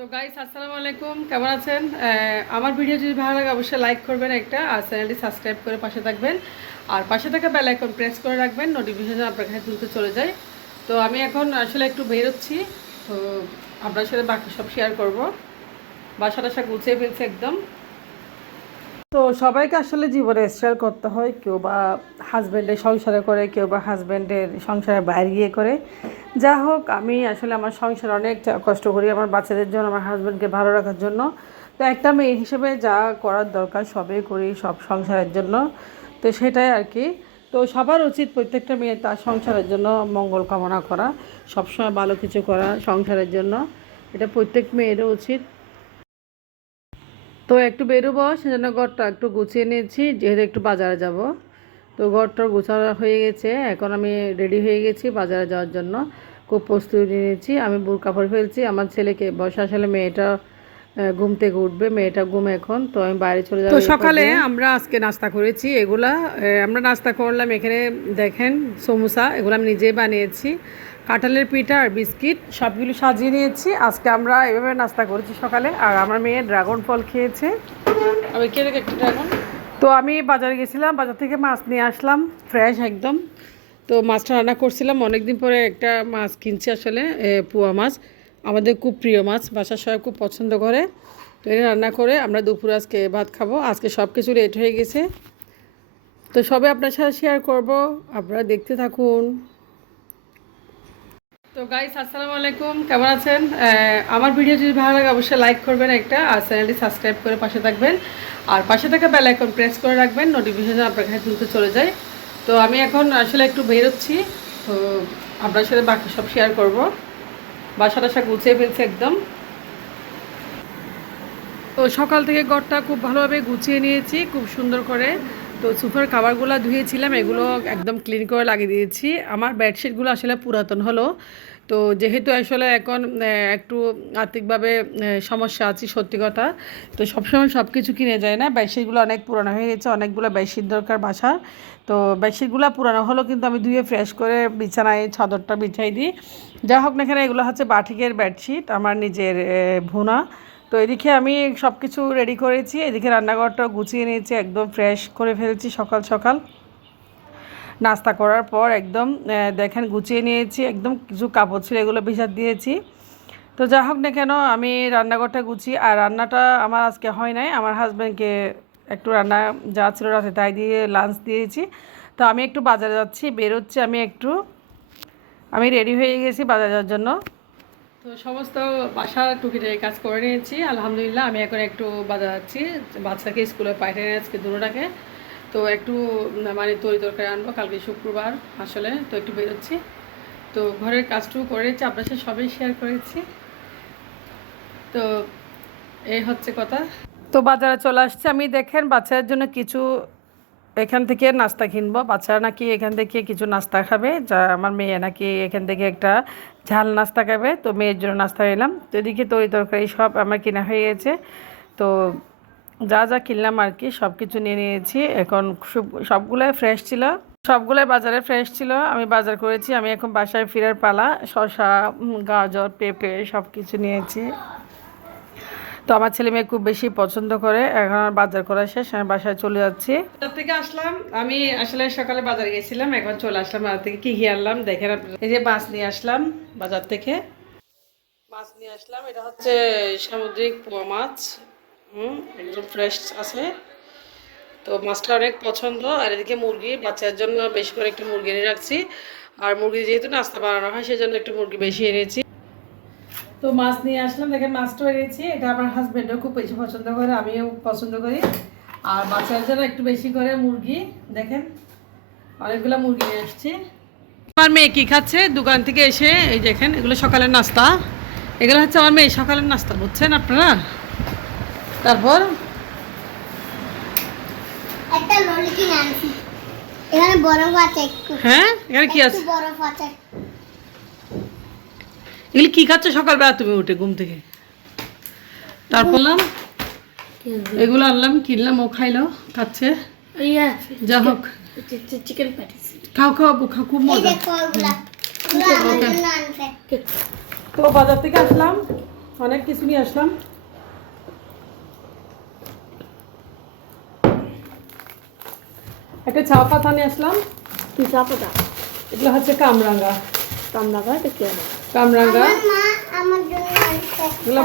তো গাইস আসসালামু আলাইকুম, কেমন আছেন? আমার ভিডিও যদি ভালো লাগে অবশ্যই লাইক করবেন একটা, আর চ্যানেলটি সাবস্ক্রাইব করে পাশে থাকবেন, আর পাশে থাকা বেল আইকন প্রেস করে রাখবেন, নোটিফিকেশন আপনার কাছে দ্রুত চলে যায়। তো আমি এখন আসলে একটু বেরোচ্ছি, তো আপনার সাথে বাকি সব শেয়ার করব। বাসা টাসা গুছিয়ে ফেলছি একদম। তো সবাইকে আসলে জীবনে স্ট্রাগল করতে হয়, কেউ বা হাজব্যান্ডের সংসারে করে, কেউ বা হাজব্যান্ডের সংসারের বাইরে গিয়ে করে। যা হোক, আমি আসলে আমার সংসার অনেক কষ্ট করি আমার বাচ্চাদের জন্য, আমার হাজব্যান্ডকে ভালো রাখার জন্য। তো একটা মেয়ে হিসেবে যা করার দরকার সবই করি, সব সংসারের জন্য। তো সেটাই আর কি। তো সবার উচিত প্রত্যেকটা মেয়ে তার সংসারের জন্য মঙ্গল কামনা করা, সবসময় ভালো কিছু করা সংসারের জন্য, এটা প্রত্যেক মেয়েরও উচিত। তো একটু বেরোবো, সেজন্য ঘরটা একটু গুছিয়ে নিয়েছি, যেহেতু একটু বাজারে যাব। তো ঘরটা গোছানো হয়ে গেছে, এখন আমি রেডি হয়ে গেছি বাজারে যাওয়ার জন্য। খুব প্রস্তুতি নিয়েছি, আমি বোরকা পরে ফেলছি। আমার ছেলেকে বসে আসলে মেয়েটা ঘুম থেকে উঠবে, মেয়েটা ঘুম এখন, তো আমি বাইরে চলে যাবো। তো সকালে আমরা আজকে নাস্তা করেছি এগুলা, আমরা নাস্তা করলাম এখানে দেখেন সমোসা, এগুলো আমি নিজেই বানিয়েছি। কাঁঠালের পিঠা আর বিস্কিট সবগুলো সাজিয়ে নিয়েছি। আজকে আমরা এভাবে নাস্তা করেছি সকালে। আর আমার মেয়ে ড্রাগন ফল খেয়েছে। আমি কে রেখে একটা ড্রাগন। তো আমি বাজারে গেছিলাম, বাজার থেকে মাছ নিয়ে আসলাম ফ্রেশ একদম। তো মাছটা রান্না করছিলাম, অনেক দিন পরে একটা মাছ কিনছি আসলে, পোয়া মাছ। আমাদের খুব প্রিয় মাছ, বাসার সবাই খুব পছন্দ করে। তো এটা রান্না করে আমরা দুপুরে আজকে ভাত খাবো। আজকে সব কিছু রেট হয়ে গেছে, তো সবে আপনার সাথে শেয়ার করব, আপনারা দেখতে থাকুন। তো গাইস আসসালামু আলাইকুম, কেমন আছেন? আমার ভিডিও যদি ভালো লাগে অবশ্যই লাইক করবেন একটা, আর চ্যানেলটি সাবস্ক্রাইব করে পাশে থাকবেন, আর পাশে থাকা বেল আইকন প্রেস করে রাখবেন, নোটিফিকেশন আপনার কাছে দ্রুত চলে যায়। তো আমি এখন আসলে একটু বেরোচ্ছি, তো আপনার সাথে বাকি সব শেয়ার করব। বাসা টাসা গুছিয়ে ফেলছি একদম। তো সকাল থেকে ঘরটা খুব ভালোভাবে গুছিয়ে নিয়েছি, খুব সুন্দর করে। তো সোফার কাভারগুলো ধুয়েছিলাম, এগুলো একদম ক্লিন করে লাগিয়ে দিয়েছি। আমার বেডশিটগুলো আসলে পুরাতন হলো, তো যেহেতু আসলে এখন একটু আর্থিকভাবে সমস্যা আছে সত্যি কথা। তো সবসময় সব কিছু কিনে যায় না, বেডশিটগুলো অনেক পুরানো হয়ে গেছে, অনেকগুলো বেডশিট দরকার বাসার। তো বেডশিটগুলো পুরানো হলো, কিন্তু আমি ধুয়ে ফ্রেশ করে বিছানায় চাদরটা বিছাই দিই। যা হোক না কেন, এগুলো হচ্ছে বাটিকের বেডশিট, আমার নিজের ভুনা। তো এদিকে আমি সব কিছু রেডি করেছি, এদিকে রান্নাঘরটা গুছিয়ে নিয়েছি, একদম ফ্রেশ করে ফেলছি সকাল সকাল নাস্তা করার পর। একদম দেখেন গুছিয়ে নিয়েছি, একদম কিছু কাপড় ছিল এগুলো ভিজাত দিয়েছি। তো যা হোক না কেন, আমি রান্নাঘরটা গুছিয়ে, আর রান্নাটা আমার আজকে হয় নাই, আমার হাজব্যান্ডকে একটু রান্না যা ছিল রাতে তাই দিয়ে লাঞ্চ দিয়েছি। তো আমি একটু বাজারে যাচ্ছি, বেরোচ্ছি আমি রেডি হয়ে গেছি বাজারে যাওয়ার জন্য। তো সমস্ত বাসার টুকিটাকি কাজ করে নিয়েছি আলহামদুলিল্লাহ। আমি এখন একটু বাজার যাচ্ছি, বাচ্চাকে স্কুলে পাঠিয়ে নিয়ে আজকে দুটোটাকে। তো একটু মানে তরি তরকারি আনবো, কালকে শুক্রবার আসলে, তো একটু বেরোচ্ছি। তো ঘরের কাজটুকু করেছি, আপনার সাথে সবই শেয়ার করেছি। তো এই হচ্ছে কথা। তো বাজারে চলে আসছে, আমি দেখেন বাচ্চাদের জন্য কিছু এখান থেকে নাস্তা কিনবো। বাচ্চারা নাকি এখান থেকে কিছু নাস্তা খাবে, যা আমার মেয়ে নাকি এখান থেকে একটা ঝাল নাস্তা খাবে, তো মেয়ের জন্য নাস্তা নিলাম। তো এদিকে তরি তরকারি সব আমার কেনা হয়ে গেছে। তো যা যা কিনলাম আর কি সব কিছু নিয়ে নিয়েছি। এখন সবগুলোই ফ্রেশ ছিল, সবগুলোই বাজারে ফ্রেশ ছিল, আমি বাজার করেছি। আমি এখন বাসায় ফেরার পালা, শসা, গাজর, পেঁপে সব কিছু নিয়েছি। তো আমার ছেলে মেয়ে খুব বেশি পছন্দ করে। এখন আমার বাজার করা শেষ, আমি বাসায় চলে যাচ্ছি। বাজার থেকে আসলাম, আমি আসলে সকালে বাজারে গেছিলাম, এখন চলে আসলাম বাজার থেকে। কি আনলাম দেখেন, এই যে মাছ নিয়ে আসলাম বাজার থেকে, মাছ নিয়ে আসলাম। এটা হচ্ছে সামুদ্রিক পোয়া মাছ, একদম ফ্রেশ আছে। তো মাছটা অনেক পছন্দ। আর এদিকে মুরগি, বাচ্চার জন্য বেশি করে একটু মুরগি এনে রাখছি। আর মুরগি যেহেতু নাস্তা বানানো হয়, সেই জন্য একটু মুরগি বেশি এনেছি। তো মাছ নিয়ে আসলাম, দেখেন মাছটা এনেছি। এটা আমার হাজব্যান্ডও খুব বেশি পছন্দ করে, আমিও পছন্দ করি। আর বাচ্চার জন্য একটু বেশি করে মুরগি, দেখেন অনেকগুলো মুরগি নিয়ে আসছি। আমার মেয়ে কি খাচ্ছে দোকান থেকে এসে, এই দেখেন এগুলো সকালের নাস্তা। এগুলো হচ্ছে আমার মেয়ে সকালের নাস্তা, বুঝছেন আপনারা। তারপর একটা ললি কিনে আনছি, এখানে বরফ আছে একটু। হ্যাঁ, এখানে কি আছে? বরফ আছে। এগুলো কি খাচ্ছ সকালবেলা তুমি উঠে ঘুম থেকে? তারপর এগুলো আনলাম, কিনলাম, ও খাইলো, খাচ্ছে। যা হোক, চিকেন প্যাটিস। খাও খাও খাও, খুব মজা। তো বাজার থেকে আসলাম, অনেক কিছু নিয়ে আসলাম। একটা চা পাতা নিয়ে আসলাম। কি চা পাতা? এগুলো হচ্ছে কামরাঙ্গা। কামরাঙা এটা কি আবার? কামরাঙ্গা আমার মা আমার জন্য আনছে এগুলো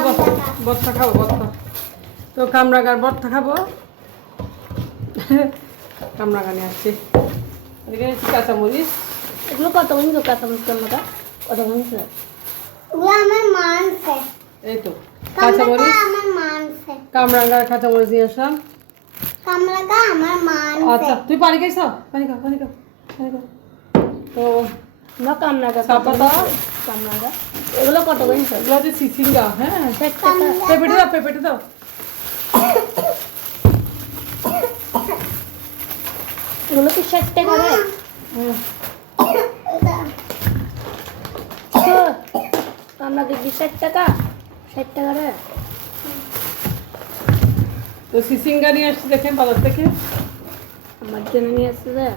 ভর্তা খাবো, ভর্তা। তো কামরাঙ্গার ভর্তা খাবো। কামরাঙ্গা নিয়ে আসছি। এদিকে কাঁচামরিচ। এগুলো কত বন্ধু কাঁচামরিচ টমেটো কত বন্ধু? ওগুলো আমার মা আনছে এই তো কামরাঙা কাঁচামরিচ, আমার মা আনছে কামরাঙ্গার কাঁচামরিচ নিয়ে আসলাম। কামরাঙা আমার মা আনছে আচ্ছা তুই পানি খাইছ? পানি খাও, পানি খাও, পানি খাও। তো না কামরাঙা চা পাতা। কামরাঙা এগুলো কত বন্ধু? এগুলো হচ্ছে চিচিঙ্গা। হ্যাঁ, 60 টাকা। পেঁপেটে দাও, পেঁপেটে দাও। এগুলো কি 60 টাকা রে? হ্যাঁ। কামরাঙা কি 60 টাকা? 60 টাকা রে? তো চিচিঙ্গা নিয়ে আসছি দেখেন বাজার থেকে। আমার জন্য নিয়ে আসছে রে।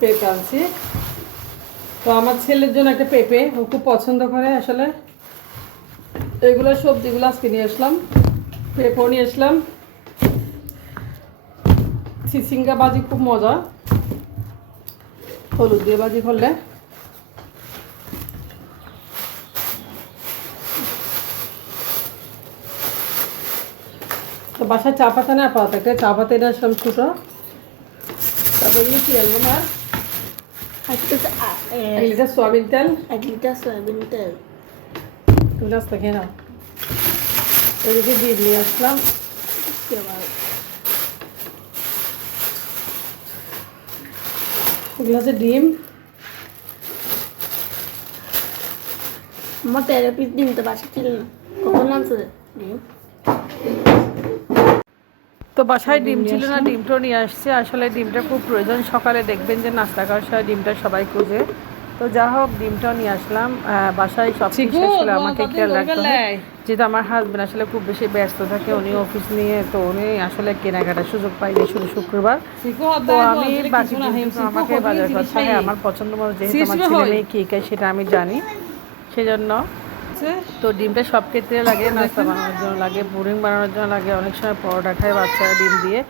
পেঁপে আনছি। তো আমার ছেলের জন্য একটা পেঁপে, ও খুব পছন্দ করে আসলে। এগুলো সবজিগুলো আজকে নিয়ে আসলাম। পেঁপেও নিয়ে আসলাম। চিচিঙ্গা ভাজি খুব মজা, হলুদ দিয়ে ভাজি করলে। তো বাসায় চা পাতা না পাওয়া থাকে, চা পাতা এটা আসলাম ছোটো। তারপরে কি আনলাম আর 1 লিটার সয়াবিন তেল। লিটার সয়াবিন তেল। তুমি নাস্তা খেয়ে নাও। এদিকে ডিম নিয়ে আসলাম। কি আবার? এগুলো হচ্ছে ডিম। আমার 13 পিস ডিম তো বাসা ছিল না। কখন আনছে ডিম? তো বাসায় ডিম ছিল না, ডিমটাও নিয়ে আসছে। আসলে ডিমটা খুব প্রয়োজন, সকালে দেখবেন যে নাস্তা খাওয়ার সময় ডিমটা সবাই খুঁজে। তো যা হোক ডিমটাও নিয়ে আসলাম। বাসায় সব কিছু আসলে আমাকে খেয়াল রাখতে হয়, যেহেতু আমার হাজবেন্ড আসলে খুব বেশি ব্যস্ত থাকে, উনি অফিস নিয়ে, তো উনি আসলে কেনাকাটার সুযোগ পাইনি শুধু শুক্রবার। তো আমি বাকি দিনটুকু আমাকে বাজার করতে হয় আমার পছন্দ মতো, যেহেতু আমার ছেলে মেয়ে কী খায় সেটা আমি জানি, সেজন্য। তো ডিমটা সব ক্ষেত্রে লাগে, নাস্তা বানানোর জন্য লাগে, পুডিং বানানোর জন্য লাগে, অনেক সময় পরোটা খায় বাচ্চারা ডিম দিয়ে।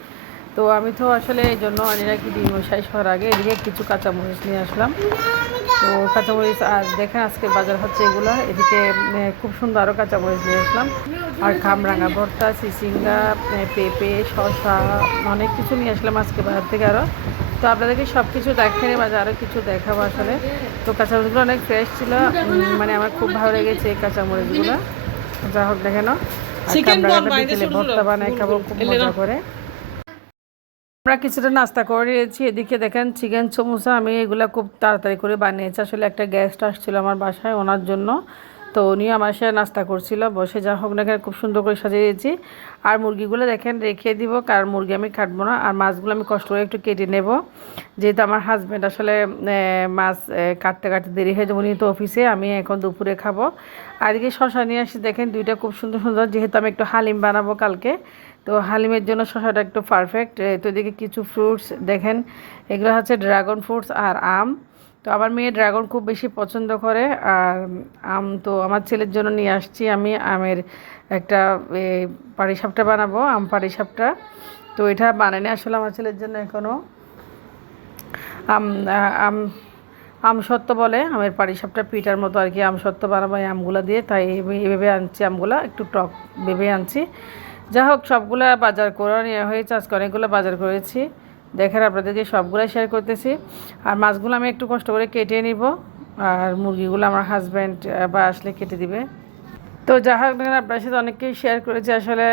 তো আমি তো আসলে এই জন্য আনি রাখি ডিম শেষ হওয়ার আগে। এদিকে কিছু কাঁচামরিচ নিয়ে আসলাম। তো কাঁচামরিচ আর দেখেন আজকে বাজার হচ্ছে এগুলো। এদিকে খুব সুন্দর আরও কাঁচামরিচ নিয়ে আসলাম। আর কামরাঙা ভর্তা, চিচিঙ্গা, পেঁপে, শসা, অনেক কিছু নিয়ে আসলাম আজকে বাজার থেকে আরও। তো আপনাদেরকে সব কিছু দেখানি বাজার আরও কিছু দেখাবো আসলে। তো কাঁচামরিচগুলো অনেক ফ্রেশ ছিল, মানে আমার খুব ভালো লেগেছে এই কাঁচামরিচগুলো। যা হোক দেখে নাও। আর কামরাঙাটা বিকেলে ভর্তা বানায় খাবো খুব মজা করে। আমরা কিছুটা নাস্তা করে নিয়েছি। এদিকে দেখেন চিকেন সমোসা, আমি এগুলো খুব তাড়াতাড়ি করে বানিয়েছি। আসলে একটা গেস্ট আসছিল আমার বাসায়, ওনার জন্য। তো উনি আমার সাথে নাস্তা করছিল বসে। যা হোক না কেন খুব সুন্দর করে সাজিয়ে দিয়েছি। আর মুরগিগুলো দেখেন রেখে দিব, কারণ মুরগি আমি কাটবো না। আর মাছগুলো আমি কষ্ট করে একটু কেটে নেব, যেহেতু আমার হাজব্যান্ড আসলে মাছ কাটতে কাটতে দেরি হয়ে যাবে, উনি তো অফিসে, আমি এখন দুপুরে খাবো। আর এদিকে শশা নিয়ে আসি দেখেন দুইটা খুব সুন্দর সুন্দর, যেহেতু আমি একটু হালিম বানাবো কালকে। তো হালিমের জন্য শসাটা একটু পারফেক্ট। তো এদিকে কিছু ফ্রুটস দেখেন, এগুলো হচ্ছে ড্রাগন ফ্রুটস আর আম। তো আমার মেয়ে ড্রাগন খুব বেশি পছন্দ করে, আর আম তো আমার ছেলের জন্য নিয়ে আসছি আমি আমের একটা পাটিসাপটা বানাবো, আম পাটিসাপটা। তো এটা বানানি আসলে আমার ছেলের জন্য এখনও আম আম আমসত্ত্ব বলে, আমের পাটিসাপটা পিঠার মতো আর কি। আমসত্ত্ব বানাবো এই আমগুলো দিয়ে, তাই এভাবে আনছি, আমগুলো একটু টক ভেবে আনছি। যা হোক সবগুলো বাজার করে নেওয়া হয়েছে, আজকে অনেকগুলো বাজার করেছি। দেখেন আপনাদেরকে সবগুলো শেয়ার করতেছি। আর মাছগুলো আমি একটু কষ্ট করে কেটে নিব, আর মুরগিগুলো আমার হাজব্যান্ড বা আসলে কেটে দিবে। তো যা হোক দেখেন আপনার সাথে অনেককেই শেয়ার করেছি আসলে,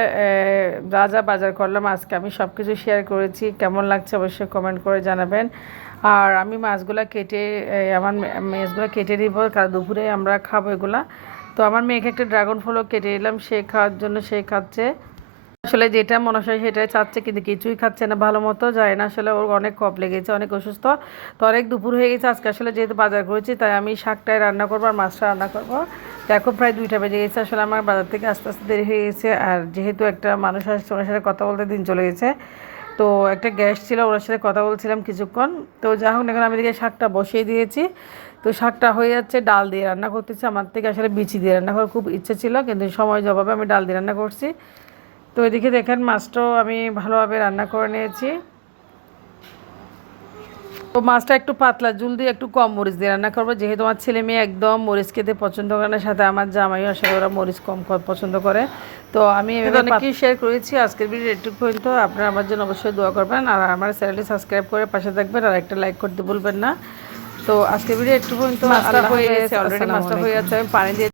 যা যা বাজার করলাম আজকে আমি সব কিছু শেয়ার করেছি। কেমন লাগছে অবশ্যই কমেন্ট করে জানাবেন। আর আমি মাছগুলো কেটে আমার মাছগুলো কেটে দিব, কারণ দুপুরে আমরা খাবো এগুলা। তো আমার মেয়েকে একটা ড্রাগন ফলও কেটে দিলাম, সে খাওয়ার জন্য সে খাচ্ছে। আসলে যেটা মনে হয় সেটাই চাচ্ছে, কিন্তু কিছুই খাচ্ছে না ভালো মতো, যায় না। আসলে ওর অনেক কফ লেগেছে, অনেক অসুস্থ। তো অনেক দুপুর হয়ে গেছে আজকে, আসলে যেহেতু বাজার করেছি তাই আমি শাকটাই রান্না করবো আর মাছটা রান্না করবো। তো এখন প্রায় 2টা বেজে গেছে, আসলে আমার বাজার থেকে আস্তে আস্তে দেরি হয়ে গেছে। আর যেহেতু একটা মানুষ আসছে, ওনার সাথে কথা বলতে দিন চলে গেছে। তো তো একটা গ্যাস ছিল, ওনার সাথে কথা বলছিলাম কিছুক্ষণ। তো যাই হোক, এখন আমি এদিকে শাকটা বসিয়ে দিয়েছি। তো শাকটা হয়ে যাচ্ছে, ডাল দিয়ে রান্না করতেছি। আমার থেকে আসলে বিচি দিয়ে রান্না করার খুব ইচ্ছে ছিল, কিন্তু সময় অভাবে আমি ডাল দিয়ে রান্না করছি। তো এদিকে দেখেন মাছটাও আমি ভালোভাবে রান্না করে নিয়েছি। তো মাছটা একটু পাতলা ঝুল দিয়ে একটু কম মরিচ দিয়ে রান্না করবো, যেহেতু আমার ছেলে মেয়ে একদম মরিচ খেতে পছন্দ করে না, সাথে আমার জামাইও আসলে ওরা মরিচ কম পছন্দ করে। তো আমি অনেককেই শেয়ার করেছি। আজকের ভিডিও একটু পর্যন্ত। আপনারা আমার জন্য অবশ্যই দোয়া করবেন, আর আমার চ্যানেলটি সাবস্ক্রাইব করে পাশে থাকবেন, আর একটা লাইক করতে ভুলবেন না। তো আজকের ভিডিও একটু পর্যন্ত। মাছটা হয়ে গেছে অলরেডি, মাছটা হয়ে যাচ্ছে, আমি পানি দিয়ে